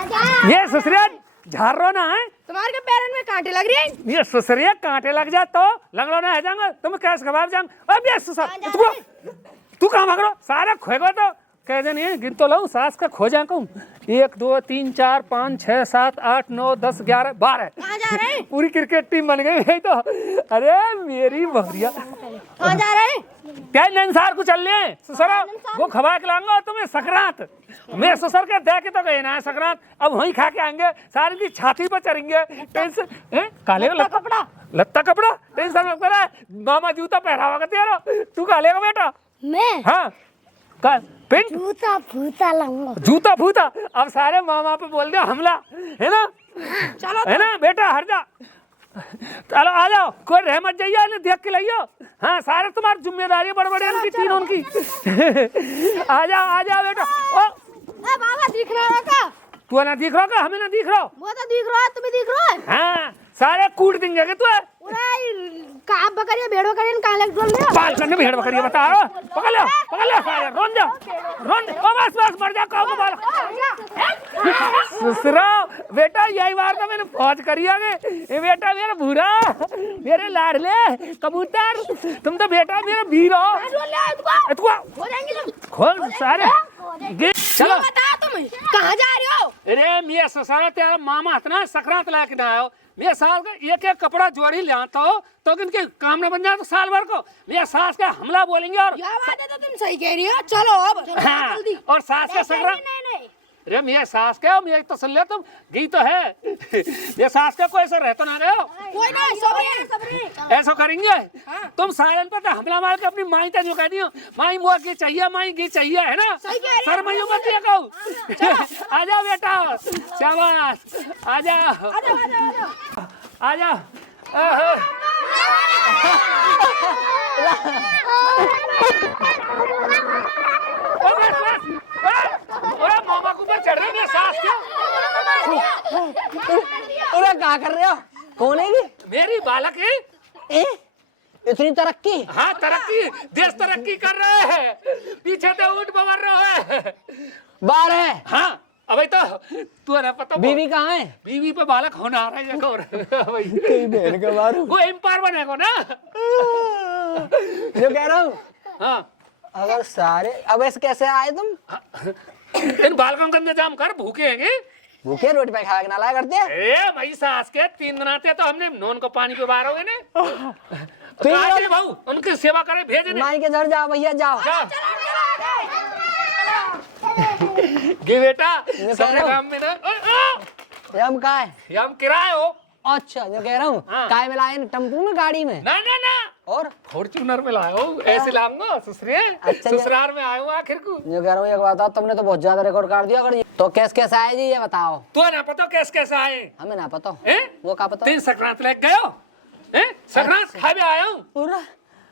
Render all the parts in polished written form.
ये ससुरिया झाड़ रो ना है तुम्हारे के पैरन में कांटे लग रही है। ये ससुरिया कांटे लग जा तो लंगड़ो ना है जाऊंगा तुम कैसे खबाब जाऊंग अब ये ससुर तू कहाँ भाग रहा सारा खोएगा तो कह दे नहीं गिन तो लाऊं सास का खो जा कहूं 1 2 3 4 5 6 7 8 9 10 11 12 कहाँ जा रहे हैं? पूरी क्रिकेट टीम बन गई है तो अरे मेरी बहरिया कहाँ जा रहे हैं? क्या नंसार को चल रहे ससुरा वो खबा के लाऊंगा तुम्हें सकरात मैं ससुर के दे के तो गए ना सकरात अब वहीं खा के आएंगे सारी की छाती पर चढ़ेंगे टेंशन काले का कपड़ा लत्ता कपड़ा टेंशन मत कर मामा जूता पहरावा तेरा तू काले का बेटा मैं हाँ का पिंक जूता फूता लाऊंगा। जूता फूता अब सारे मामा पे बोल दिया हमला है ना चलो है ना बेटा हट जा चलो आ जाओ कोई रह मत जाइए इन्हें देख के लाइयो हाँ सारे तुम्हारी जिम्मेदारी बड़ बड़े उनकी तीनों की आ जाओ बेटा ओ बाबा दिख रहा है का? तू ना दिख रहा का हमें ना दिख रहा वो तो दिख रहा है तुम्हें दिख रहा है। हाँ सारे कूट देंगे कि तू कहाँ बकरिया भेड़ो करिए कहाँ लग डोल रहे हो? बाल करने भेड़ बकरी बता रहा पकड़ लो सारे रोन जा बस मर जा कहो बाल ससुरा बेटा यही बार तो मैंने फौज करी आगे ये बेटा मेरा भूरा मेरे लाडले कबूतर तुम तो बेटा मेरा वीर हो हो जाएंगे तुम। खोल सारे चलो बताओ तुम कहाँ जा रहे हो? अरे मैं ससुरा तेरा मामा इतना सकरात ला के ना आयो मैं साल का एक कपड़ा जोड़ी ले आता हो तो इनके काम न बन जाए तो साल भर को मैं सास का हमला बोलेंगे और यह बात है तो तुम सही कह रही हो। चलो अब हाँ, जल्दी। और सास का सकरा नहीं अरे मैं सास क्या मैं तो सुन लिया तुम गई तो है ये सास का कोई ऐसा रहता ना गयो कोई नहीं सबरी ऐसा करेंगे तुम सालन पर तो हमला मार के अपनी माई तक झुका दियो माई मुआ की चाहिए माई की चाहिए है ना सही कह रही सर मई मत दिया कहू आ जाओ बेटा शाबाश आ जाओ आ जाओ मामा को ऊपर चढ़ रहे हैं सास क्या अरे क्या कर रहे हो? कौन है ये? मेरी बालक है ए? इतनी तरक्की? हाँ तरक्की देश तरक्की कर रहे हैं पीछे तो ऊँट बवर रहे हैं बार है। हाँ अबे तो तू ना पता बीवी कहाँ है? बीवी पे बालक होना आ रहा है और तेरी बहन के मारू। वो एम्पायर बनेगा ना जो कह रहा हूँ हाँ अगर सारे अब ऐसे कैसे आए तुम? इन बालकों का इंतजाम कर भूखे हैं भूखे रोटी पे खा के नाला करते हैं? ए भाई सास के 3 दिन आते तो हमने नॉन को पानी पे बार हुए ने तो भाऊ उनकी सेवा करे भेजने माई के घर जाओ भैया जाओ। गे बेटा ये सबने कह रहा काम में ना हम कहा है? ये हम किराए हो अच्छा जो कह रहा हूँ हाँ। काय में लाए टेम्पू में गाड़ी में ना ना ना और फॉर्च्यूनर में लाया हूँ ऐसे लाऊंगा ससुरे अच्छा, ससुराल में आया हूँ आखिर को जो कह रहा हूँ एक बात बताओ तुमने तो बहुत ज्यादा रिकॉर्ड कर दिया अगर तो कैसे आए जी ये बताओ। तो ना पता कैसे आए हमें ना पता हैं? वो क्या पता? 3 संक्रांत लेके गयो हैं संक्रांत खा भी आया हूँ पूरा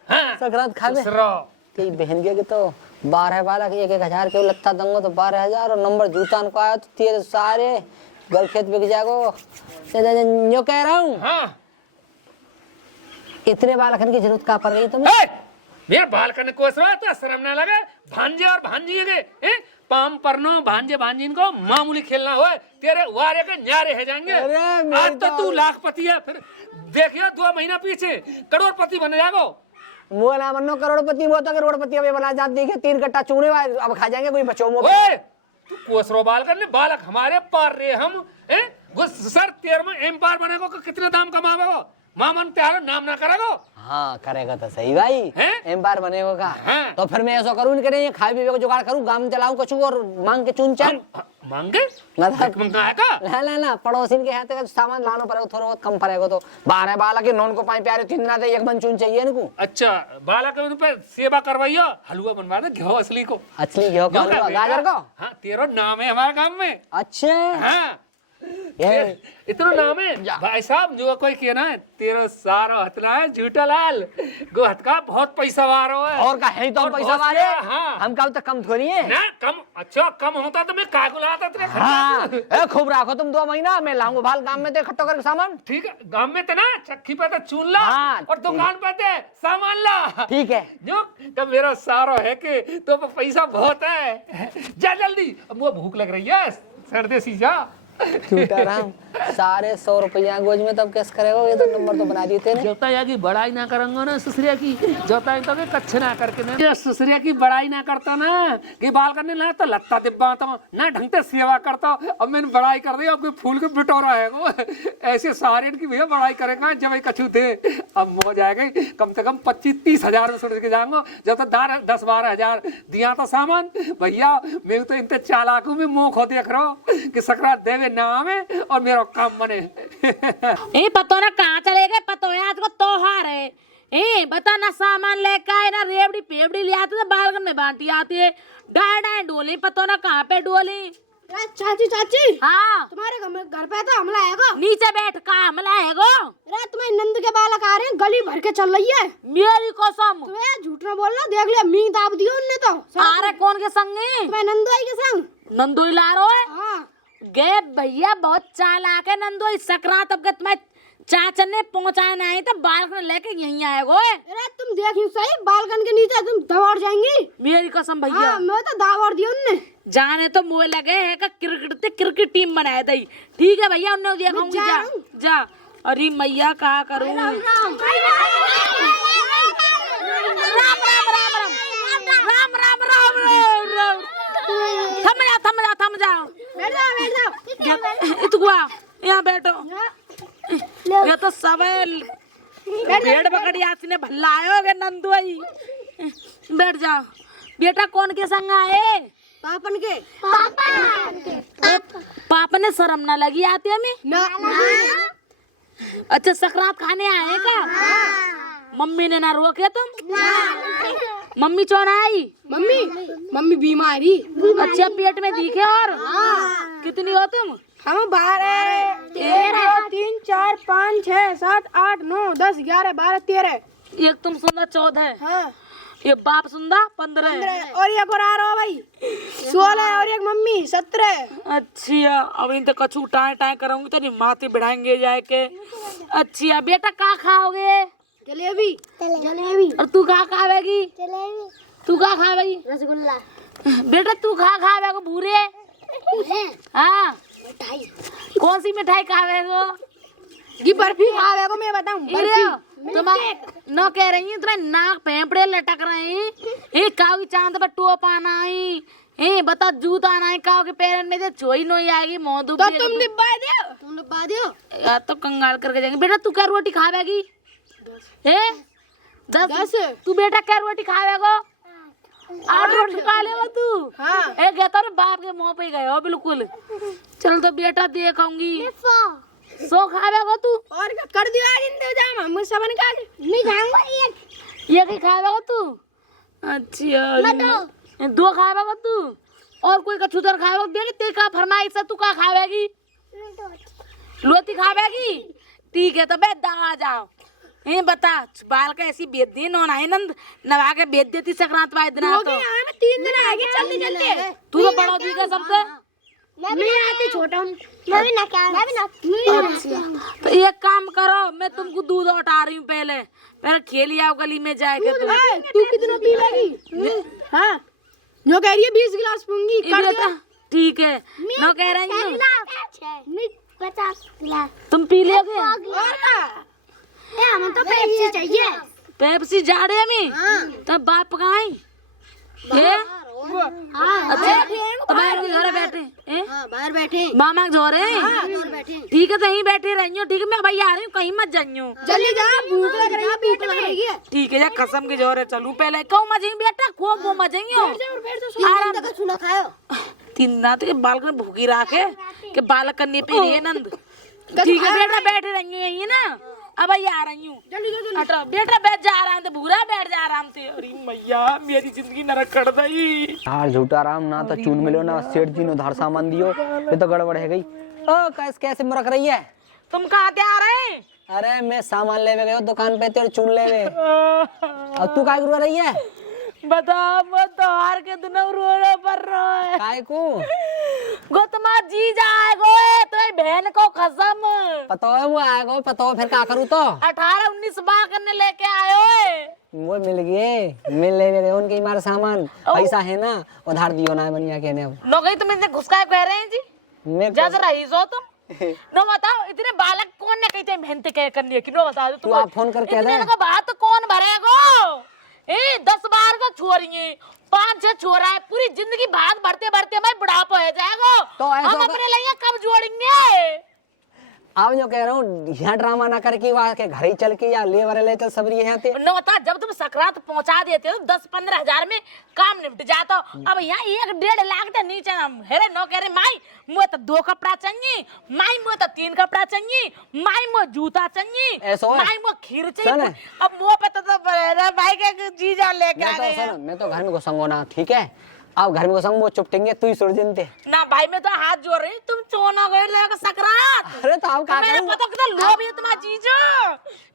हाँ संक्रांत खा ले ससुरा तेरी बहन के तो 12 वाला के 1,000 के लत्ता दूंगा तो 12,000 और नंबर जूता को आया तो तेरे सारे गल खेत बिक जाएगो। जो कह रहा हूँ हाँ इतने बाल रखने की जरूरत कहाँ पड़ रही है तुम्हें? मेरे बाल करने को तो शर्म ना लगे भांजे और भांजी के पाम परनो भांजे भांजीन को मामूली खेलना हो तेरे वारे के न्यारे है जाएंगे आज तो तू लाखपति है फिर देखियो 2 महीना पीछे करोड़पति बन जाएगो मुँह ना बनो करोड़पति वो तो करोड़पति अभी बना जाती है 3 कट्टा चूने अब खा जाएंगे कोई बचो मुँह तू कोसरो बाल करने बालक हमारे पार रे हम सर 13 एम्पायर बनेगो कितने दाम कमावेगो मामन त्यारो नाम ना करेगो हाँ करेगा तो सही भाई एम्पायर बनेगा का हाँ। तो फिर मैं ऐसा करूँ कि खाए पीवे को जुगाड़ करूँ गांव में चलाऊं कछु और मांग के चुन चाल मांगे ना पड़ोसी के हाथ सामान लाना पड़ेगा थोड़ा बहुत कम पड़ेगा तो 12 बाला के नॉन को 5 प्यारे 3 दिन आते 1 मन चुन चाहिए इनको। अच्छा बाला के पे सेवा करवाइयो हलवा बनवा दे घी असली को असली घी को गाजर को हाँ तेरा नाम है हमारे गांव में अच्छा हाँ इतना नाम है भाई साहब जो कोई कहना है तेरा सारा हथला है झूठा लाल गो हथका बहुत पैसा वार हो है और का है तो पैसा वाले हाँ हम कब तक कम थोड़ी है ना कम अच्छा कम होता तो मैं कागुल आता तेरे हाँ ए खूब रखो तुम 2 महीना मैं लाऊंगा भाल गांव में ते इकट्ठा करके सामान ठीक है गांव में तो ना चक्की पे तो चून ला हाँ, और दुकान पे ते सामान ला ठीक है जो तब मेरा सारा है कि तो पैसा बहुत है जा जल्दी अब वो भूख लग रही है सर्दी सी जा झूठा राम सारे 100 रुपया गोज में तब कैसे करेगा? ये तो नंबर तो बना दिए थे ने। जोता या की बड़ाई ना करूंगा ना ससुरिया की, जोता तो के कच्छ ना करके ना ये ससुरिया की बड़ाई ना करता ना कि बाल करने ना तो लत्ता दिब्बा तो ना ढंग से सेवा करता। अब मैंने बड़ाई कर दी, अब कोई फूल के बिटोरा है वो ऐसे सारे की भैया बड़ाई करेगा जब ये कछू थे। अब मौज आ गई, कम से कम 25-30 हजार में सुन के जाऊंगा। जब तो 10-12 हजार दिया था सामान भैया। मैं तो इनते चालाकों में मुंह खो देख रहा हूँ कि सकरात देवे नाम है और मेरा काम बने। ए पतो ना कहाँ चले गए? पतो है आज को त्योहार है। ए बता ना सामान लेके आए ना, रेवड़ी पेवड़ी ले आते तो बालकन में बांटी आती है। डाय डोली पतो ना कहाँ पे डोली। चाची चाची, हाँ तुम्हारे घर पे तो हमला आएगा। नीचे बैठ का हमला है गो। अरे तुम्हारे नंद के बालक आ रहे हैं, गली भर के चल रही है। मेरी कसम तुम्हें झूठ ना बोलना, देख लिया मी दाब दियो उनने तो। अरे कौन के संग है? तुम्हें नंदुआई के संग। नंदोई ला रहा है। हाँ गे भैया बहुत चालाक है नंदोई। सकरात अब के तुम्हें चाचन ने पहुंचाया नहीं तो बालकन लेके यहीं आएगो। अरे तुम देखियो सही, बालकन के नीचे तुम दौड़ जाएंगी। मेरी कसम भैया। हाँ, मैं तो दावड़ दिया उनने। जाने तो मोह लगे है का क्रिकेट टीम बनाया था। ठीक है भैया, उन्हें देखूंगी। जा जा। अरे मैया कहा करूँ। राम राम राम राम राम। थम जाओ। बैठ जाओ। इतुआ यहाँ बैठो। ये तो सब भेड़ बकरी आती ने भल्ला आयोगे नंदुआई। बैठ जाओ बेटा। कौन के संग आए? पापन के। पापा ने शर्म ना लगी आती हमें ना। अच्छा सकरात खाने आए का? मम्मी ने ना रोके तुम? मम्मी चौन आई? मम्मी बीमारी। अच्छा पेट में दिखे। और कितनी हो तुम? हम 12, 13, 3, 4, 5, 6, 7, 8, 9, 10, 11, 12, 13। एक तुम सुंदर 14। हाँ। ये बाप सुंदर 15। और एक और आ रहा भाई 16 और एक मम्मी 17। अच्छा अब इन तो कछू टाए टाए कराऊंगी तो नहीं माथे बढ़ाएंगे जाके। अच्छा बेटा क्या खाओगे? जलेबी। और तू क्या खावेगी? तू क्या खावेगी? रसगुल्ला। बेटा तू खावेगा भूरे? हाँ कौन सी मिठाई खावेगो? ये बर्फी खावेगा मैं बताऊं। तुम न कह रही है तुम्हें नाक पेपड़े लटक रहे हैं। काऊ चांद पर टोप आना है। बता जूता आना है काऊ के पैरन में से चोई नहीं आएगी मौदू। तो तुम निभा दियो। यार तो कंगाल करके जाएंगे। बेटा तू क्या रोटी खावेगी? 10। तू बेटा क्या रोटी खावेगो? 8 रोटी खा लेगा तू? हाँ। एक कहता रे बाप के मुंह पे गए हो बिल्कुल। चल तो बेटा देखाऊंगी। 100 खावेगा तू? और क्या कर दियो आज इंतजाम? हम सब निकाल नहीं खाऊंगा। ये ही खावेगा तू? अच्छा 2 खावेगा तू? और कोई कछुतर खावेगा? बेटे ते का फरमाइश है, तू का खावेगी? रोटी खावेगी? ठीक है तो बे दावा जाओ। ये बता बाल का ऐसी बेच दी नौन आई नंद नवा के बेच देती सकरात वाले दिन। तो 3 दिन आएगी चलते। तू तो बड़ा दी का सबसे। मैं आती छोटा हूँ। मैं भी ना। तो एक काम करो, मैं तुमको दूध उठा रही हूँ। पहले खेली आओ गली में जाके। तू कितना पी लेगी? हाँ जो कह रही है 20 गिलास पीऊंगी। ठीक है नो कह रही हूँ 50 गिलास तुम पी लोगे। हमें तो पेप्सी चाहिए। पेप्सी जाड़े में? तब बाप कहाँ है? अच्छा तुम्हारे घर बैठे? बाहर बैठे मामा जोरे? ठीक है तो यहीं बैठे रही हो। ठीक है मैं भाई आ रही हूँ, कहीं मत जाइयो। जल्दी जा, भूख लग रही है, पेट में रही है। ठीक है या कसम के जोरे चलूं। पहले क्यों मजेंगे बेटा? खूब वो मजेंगे। आराम से सुना खाओ। 3 रात के बालक ने भूखी रखे के बालक करने पे रही है नंद। ठीक है बेटा बैठे रहेंगे यहीं ना। अब आ रही हूँ। हटो बेटा बैठ जा आराम से। भूरा बैठ जा आराम से। अरे मैया मेरी जिंदगी नरक कर दी यार। झूठा राम ना तो चून मिलो ना सेठ जी ने उधार सामान दियो। ये तो गड़बड़ है गई। कैसे मुरक रही है? तुम कहाँ ते आ रहे हैं? अरे मैं सामान लेवे गयो दुकान पे तेरे चून लेवे। अब तू काय कर रही है? बता मत तो हार के दिन रोना पड़ रहा है। काय को? गो तुम्हारा जी जाएगो तुम्हारी बहन को कसम। पता है वो आएगा। पता है फिर क्या करूँ तो? 18-19 बार करने लेके आयो। वो मिल गए उनके मारे सामान। पैसा है ना उधार दियो ना बनिया के ने। नौकरी तुम इतने घुसका कह रहे हैं जी? जज रही हो तुम नो बताओ इतने बालक कौन ने कहते मेहनत करनी है कि नो बताओ तू आप फोन करके दे इतने का बात कौन भरेगो 10-12 का छोरिए 5-6 छोरा है पूरी जिंदगी भाग बढ़ते बढ़ते मैं बुढ़ापा हो जाएगा तो ऐसा हम अपने लिए कब जोड़ेंगे अब जो कह रहा हूँ यहाँ ड्रामा ना करके वहाँ के घर ही चल के या लेबर ले चल सबरी यहाँ पे नो बता जब तुम सकरात पहुंचा देते हो 10-15 हजार में काम निपट जाता अब यहाँ 1-1.5 लाख के नीचे हेरे नो कह रहे माई मुझे तो 2 कपड़ा चाहिए माई मुझे तो 3 कपड़ा चाहिए माई मुझे जूता चाहिए ऐसा है? माई मुझे खीर चाहिए अब मुँह पे तो भाई के जीजा लेके आ गए हैं। मैं तो घर में घुसूंगा ना ठीक है अब घर में घुसूंगा वो चुपटेंगे तू ही सुर जिनते ना भाई मैं तो हाथ जोड़ रही तुम चोना गए लेकर सकरात अरे तो आप क्या मेरे करें पता कितना लोभ है तुम्हारा जीजा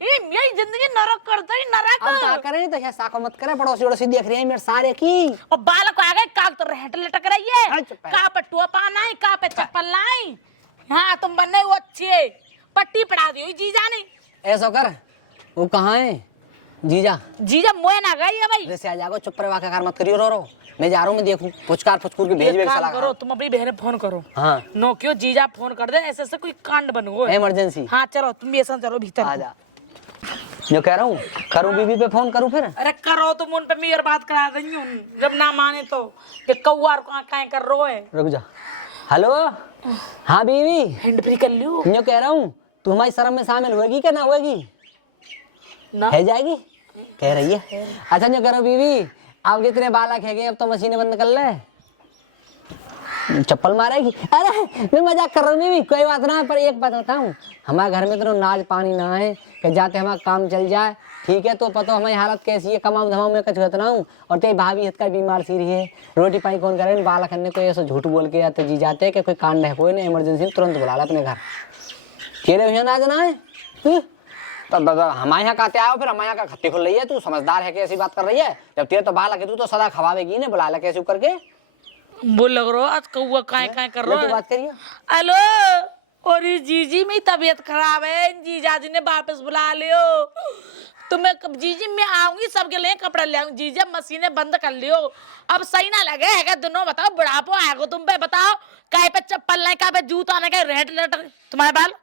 ये मेरी जिंदगी नरक करता ही नरक अब क्या करें तो ऐसा को मत करे पड़ोसी वड़ोसी देख रही है मेरे सारे की और बालक आ गए काग तो रहट लटक रही है हाँ, चुप है। कहाँ पे टोपा नहीं कहाँ पे चप्पल नहीं हाँ तुम बनने वो अच्छे पट्टी पड़ा दी हुई जीजा ने ऐसा कर वो कहाँ है जीजा जीजा मोए ना गई है भाई जैसे आ जाओ चुप रहे वाका कार मत करियो रो मैं जा रहा हूँ मैं देखूं पुचकार पुचकुर के भेज एक काम सलाह करो तुम अपनी बहन फोन करो हाँ नो क्यों जीजा फोन कर दे ऐसे ऐसे कोई कांड बन गो इमरजेंसी हाँ चलो तुम भी ऐसा चलो भीतर आ जा जो कह रहा हूँ करूँ बीबी पे फोन करूँ फिर अरे करो तुम उन पे मेरी बात करा रही हूँ जब ना माने तो कि कौआ कहाँ कर रो है रुक जा हेलो हाँ बीवी हैंड फ्री कर लियो जो कह रहा हूँ तू हमारी शर्म में शामिल होगी क्या ना होगी ना है जाएगी कह रही है अच्छा जो करो बीवी अब कितने बालक है अब तो मशीनें बंद कर ले चप्पल मारेगी अरे मैं मजाक कर रहा हूँ बीवी कोई बात ना पर एक बात बताऊँ हमारे घर में तो नाज पानी ना है कि जाते हमारा काम चल जाए ठीक है तो पता हमारी हालत कैसी है कमाऊ धमाऊ में कच होता हूँ और तेरी भाभी हथ का बीमार सी रही है रोटी पानी कौन करे बालक ने कोई ऐसा झूठ बोल के या तो जी जाते कि कोई कांड है कोई नहीं इमरजेंसी तुरंत बुला ला अपने घर केरे भैया ना जाना है तब हमारे यहाँ कहते आओ फिर हमारे यहाँ का खत्ती खुल रही है तू समझदार है कि ऐसी बात कर रही है जब तेरे तो बालक है तू तो सदा खवावेगी ना बुला ला कैसे करके बोल लग रहा आज कौआ काय कर रहा है बात करिए हेलो और जीजी में तबीयत खराब है जीजा जी ने वापस बुला लियो तो मैं जीजी मैं आऊंगी सबके लिए कपड़ा ले आऊंगी जीजा मशीनें बंद कर लियो अब सही ना लगे है दोनों बताओ बुढ़ापो आएगा तुम पे बताओ कहीं पे चप्पल नहीं कहीं पे जूता नहीं कहीं रेट लटक तुम्हारे बाल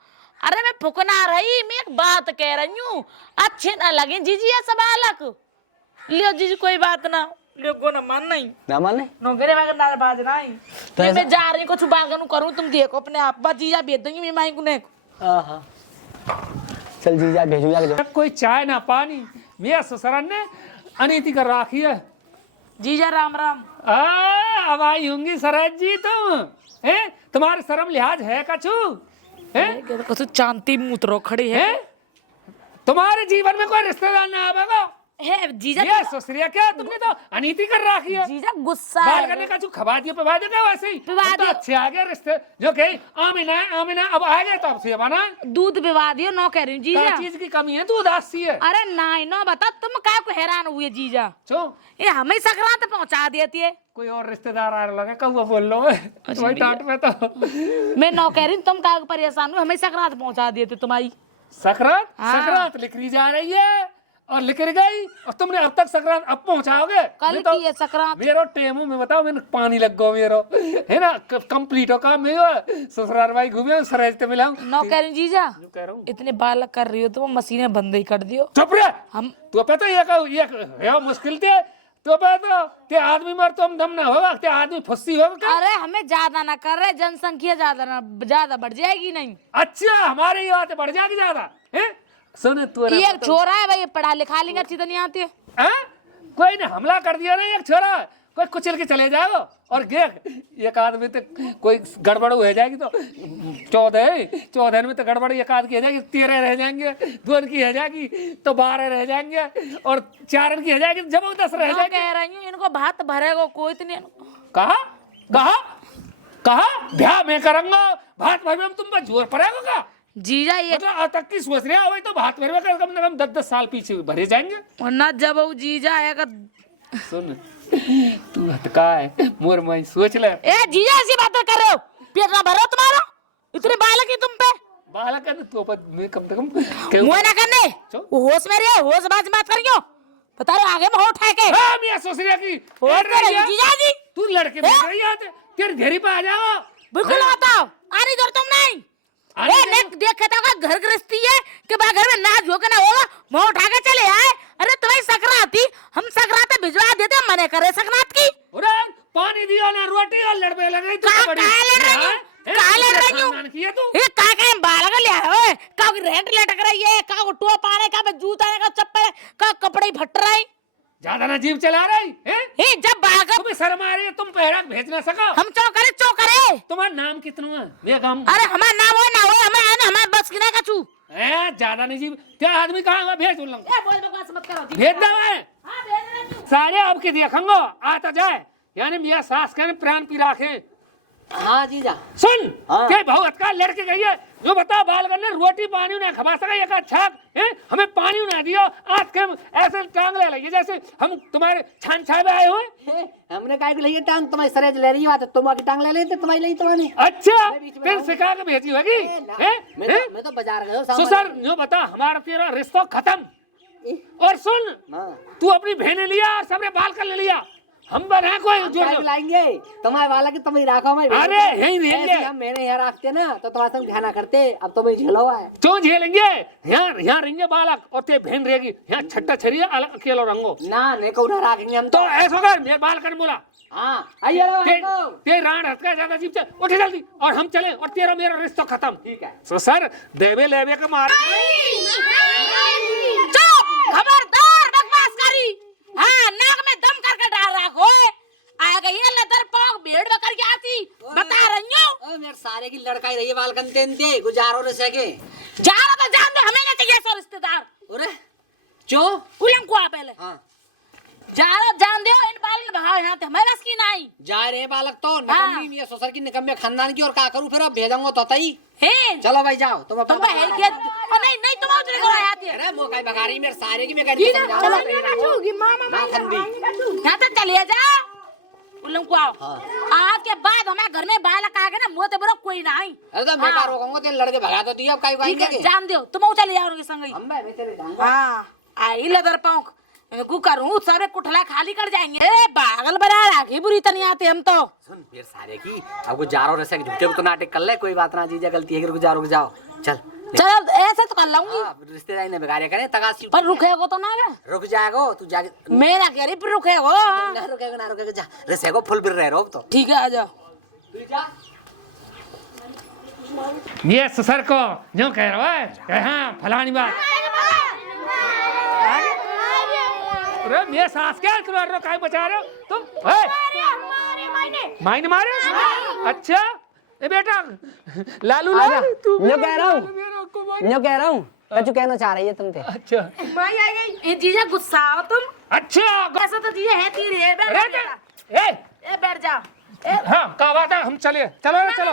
अरे मैं फुकना रही मैं एक बात कह रही हूँ अच्छे ना लगे जीजी ये सब अलग लियो जीजी कोई बात ना लोगों ना मान नहीं ना माने नौकरी वाला बाज नहीं तो मैं जा रही कुछ बागन करूं तुम देखो अपने आप बस जीजा भेज दूंगी मैं माई को ने हाँ चल जीजा भेजू जा कोई चाय ना पानी मेरा ससुराल ने अनीति कर रखी है जीजा राम राम अब आई होंगी सरज जी तुम हैं तुम्हारे शर्म लिहाज है कछु हैं कुछ चांदी मूत्रो खड़ी है तुम्हारे जीवन में कोई रिश्तेदार ना आवेगा है जीजा ये ससुरिया क्या तुमने तो अनीति कर रखी है जीजा गुस्सा बाल है करने का जो खबा दिया पवा देगा वैसे ही पिवा अब तो दियो। अच्छे आ गए रिश्ते जो कही आमिना अब आ गए तो अब से बना दूध पिवा दियो नो कह रही हूँ क्या जीजा चीज की कमी है तू उदास सी है अरे नहीं नो बता तुम काय को हैरान हुए जीजा चो ये हमें सकरात पहुंचा देती है कोई और रिश्तेदार आ लगा कौवा बोल लो तुम्हारी डांट में तो मैं नो कह रही हूँ तुम काय को परेशान हो हमें सकरात पहुंचा देते तुम्हारी सकरात हाँ। सकरात लिख रही जा रही है और लिख गई और तुमने अब तक सकरात अब पहुंचाओगे कल तो की है सकरात मेरो टेमू में बताओ मैंने पानी लग गो मेरो है ना कंप्लीट हो काम मेरो ससुराल भाई घूमे सरेज ते मिला नो कह रही जीजा जो कह रहा हूँ इतने बालक कर रही हो तो मशीनें बंद ही कर दियो चुप रे हम तो पता ये मुश्किल थे तो पता ते आदमी मर तो हम दम ना होगा ते आदमी फुस्सी होगा क्या अरे हमें ज्यादा ना कर रहे जनसंख्या ज्यादा बढ़ जाएगी नहीं अच्छा हमारे ये बातें बढ़ जाएगी ज्यादा है सुन तू ये छोरा है भाई पढ़ा लिखा लेंगे अच्छी तो नहीं आती है कोई ने हमला कर दिया ना एक छोरा कोई कुचल के चले जाओ और एक आदमी तो कोई गड़बड़ हो जाएगी तो 14 में तो गड़बड़ एक आध की हो जाएगी 13 रह जाएंगे 2 की हो जाएगी तो 12 रह जाएंगे और 4 की हो जाएगी जब 10 रह जाएंगे कह रही हूँ इनको भात भरेगा कोई तो नहीं कहा कहा कहा ब्याह मैं करूंगा भात भर में तुम पर जोर पड़ेगा का जीजा ये मतलब आज तक की सोच रहे हो तो भात भर में कम से कम 10 साल पीछे भरे जाएंगे वरना जब वो जीजा आएगा सुन तू हटका है मोर मैं सोच ले ए जीजा ऐसी बातें कर रहे हो पेट ना भरो तुम्हारा इतने बालक है तुम पे बालक है तो पर मैं कम से कम मुँह ना करने चो? होश में रहे होश बात करियो बता रहे आगे में उठा के हाँ मैं सोच रही की होश में रहिए जीजा जी तू लड़के मिल रही है तेरे घेरी पे आ जाओ बिल्कुल बताओ घर गृहस्थी है कि बा घर में नाच हो के ना होगा मुंह उठा के चले आए। अरे तुम्हारी सकरात थी, हम सकरात भिजवा देते, मने करे सकरात की। अरे पानी दिया ना रोटी और लड़बे लगे तू का बड़ी लड़ रही हूँ, का लड़ रही हूँ। किया तू ये का के बालक ले आए, का रेंट लटक रही है, का को टोप आने का जूता का चप्पल का कपड़े फट रहे। ज्यादा ना जीव चला रही है। ये जब बाग तुम्हें शर्म आ रही है, तुम पहरा भेज ना सका। हम चौ करे। तुम्हारा नाम कितना है बेगम? अरे हमारा नाम हो ना हो, हमारे बस की ना कछु। ज्यादा नहीं जीव, क्या आदमी कहाँ है? भेज उन लोग बोल बकवास मत करो। भेज दो है। हां भेज रही हूं। सारे आपके देखंगो आता जाए, यानी मियाँ सास के प्राण पी राखे। हाँ जीजा। सुन हाँ। के बहुत का लड़के गई है, जो बता बालगन ने रोटी पानी ने खवा सका एक अच्छा है, हमें पानी ना दियो, आज के ऐसे टांग ले लगे जैसे हम तुम्हारे छान छाए में आए हुए। हमने काय को लिए टांग, तुम्हारी सरेज ले रही बात, तुम आके टांग ले लेते, तुम्हारी ली तुम्हारी। अच्छा मैं बीच में फिर आऊं। सिखा के भेजी होगी। मैं तो बाजार गया हूं, ससुर जो बता हमारा तेरा रिश्ता खत्म। और सुन हाँ। तू अपनी बहने लिया और सबने बाल कर ले लिया, हम बना कोई हम जोड़ काय को लाएंगे तुम्हारे वाला की, तुम ही राखो हमारी। अरे यही रहेंगे। हम मैंने यहाँ रखते ना तो तुम्हारे संग ध्यान करते, अब तो मैं झेलो है। क्यों झेलेंगे? यहाँ रहेंगे बालक और ते बहन रहेगी, यहाँ छट्टा छरिया अलग अकेला रंगो। ना नहीं को उन्हें रखेंगे हम तो ऐसा कर, मेरे बाल कर बोला हाँ आइए लो ते, हमको। ते राण हटका ज्यादा जीप चल, उठे जल्दी और हम चले और तेरा मेरा रिश्ता खत्म। ठीक है। तो सर देवे लेवे का मार। चुप, खबरदार बकवास करी। हाँ नाक में दम करके डाल रखो। आ गई है लदर पाग भेड़ बकर की आती, बता रही हूँ। ओ मेरे सारे की लड़काई रही है बाल कंते गुजारो रे सके। जा रहा तो जान दे, हमें नहीं चाहिए सो रिश्तेदार। अरे चो उलम को आ पहले। हाँ जा रहा जान दे, इन बाल ने बहा यहाँ थे, हमारे रस की नहीं। जा रहे बालक तो हाँ। निकम्मी ये ससुर की निकम्मे खानदान की, और क्या करूँ फिर अब भेजूंगा तो तई। हे चलो भाई जाओ तुम तुम है के नहीं नहीं तुम उतरे को आती है। अरे मोकाई बगारी मेरे सारे की मैं कह यहाँ तक चलिए जा। उलम को आओ। हाँ। आज के बाद हमारे घर में बालक आ गए ना, मुँह ते बरो कोई नहीं। अरे तो मैं रोकूंगा, तेरे लड़के भगा तो दिया, अब काई ठीक आएंगे है जान दो, तुम चले जाओ उनके संग ही। हम भाई मैं चले जाऊंगा। हाँ आई लदर पाऊँ गु करूँ, सारे कुठला खाली कर जाएंगे। ए पागल बना राखी बुरी तनी आते हम तो। सुन मेरे सारे की अब गुजारो रे सके, झूठे तो नाटक कर ले, कोई बात ना, जीजा गलती है, गुजारो जाओ चल। चल ऐसे तो कर लूंगी, हाँ, रिश्तेदारी ने बिगाड़े करे तकासी। पर रुकेगो तो ना गे। रुक जाएगो तू जाके। मेरा कह रही पर रुकेगो। ना रुकेगा ना रुकेगा, जा रिश्ते को फुल बिर रहे रो तो। ठीक है आ जाओ। तू जा। ये ससुर को जो कह रहा है हाँ फलानी बात। अरे मेरे सास क्या तुम्हारे काय बचा रहे हो तुम? मायने मारे? अच्छा ए बेटा लालू लाल तू मैं कह रहा हूँ कछु कहना चाह रही है तुम थे। अच्छा माई आई गई। ए जीजा गुस्सा हो तुम? अच्छा ऐसा तो जीजा है तीर है। बैठ जाओ। हाँ का बात है, हम चले चलो रे चलो।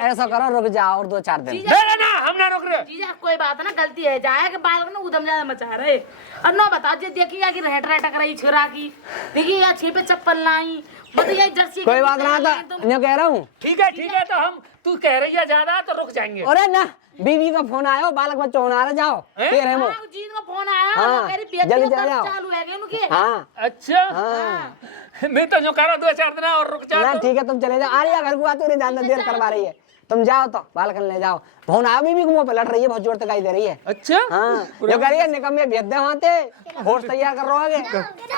ऐसा करो रुक जाओ और 2-4 दिन। नहीं ना हम ना रोक रहे। जीजा कोई बात ना, गलती है जाए के बाल ना उदम ज्यादा मचा रहे। और ना बता जे देखिएगा कि रहट रहट कर रही छुरा की, देखिएगा छी पे चप्पल नहीं, बताइए जर्सी। कोई बात ना, तो मैं कह रहा हूँ। ठीक है तो हम तू कह रही है ज्यादा तो रुक जाएंगे। अरे ना बीवी का फोन आया, बालक बच्चा होना रहा, जाओ फिर है वो। जीन का फोन आया, हाँ, वो कह रही बेटी जल्दी का चले जाओ। चालू है उनके। हाँ अच्छा हाँ मैं तो जो कह रहा 2-4 दिन और रुक जा। ना ठीक है तुम चले जाओ। आ रही है घर को आते, नहीं जानता देर करवा रही है, तुम जाओ तो बालकन ले जाओ। फोन आया, बीवी को मुंह पे लड़ रही है, बहुत जोर तक आई दे रही है। अच्छा हाँ जो कह रही है निकम्मे भेज दे वहाँ थे, होश तैयार कर रहे हो आगे।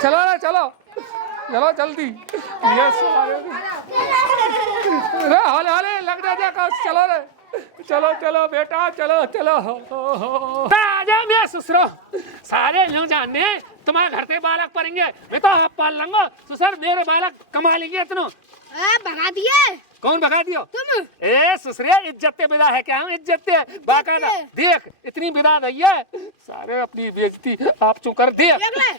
चलो रे चलो चलो जल्दी। ये सारे रे हले लग जा चलो रे चलो बेटा चलो आजा मैं ससुरो सारे लोग जानने तुम्हारे घर पे बालक पड़ेंगे, मैं तो आप पाल लूंगा ससुर, मेरे बालक कमा लेंगे इतना। भगा दिए कौन भगा दियो तुम? ए ससुरे इज्जत विदा है क्या? इज्जत बाकायदा देख इतनी विदा दी है, सारे अपनी बेइज्जती आप चुप कर दे।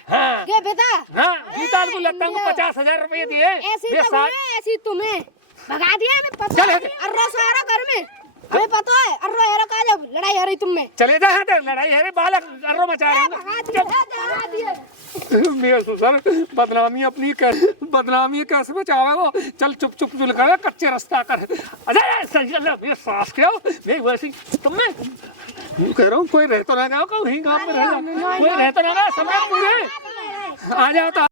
हाँ ये बेटा हाँ गीता को लगता है 50,000 रुपये दिए। ऐसी तो हुए, ऐसी तुम्हें भगा दिया, हमें पता चल, है। चल। अर्रो सारा घर में हमें पता है। अर्रो हेरो का जब लड़ाई हो रही तुम में, चले जा हाँ लड़ाई है रे, बालक अर्रो मचा रहे भगा दिए, भगा दिए। मेरे ससुर बदनामी अपनी कर, बदनामी कैसे बचावे वो? चल चुप चुल कर, कच्चे रास्ता कर। अरे सही अल्लाह मेरे सास के हो, मैं वैसे तुम में कह रहा हूँ कोई रह तो ना गया, कहीं गाँव में रह, कोई रह तो ना गया, सब पूरे आ जाओ तो।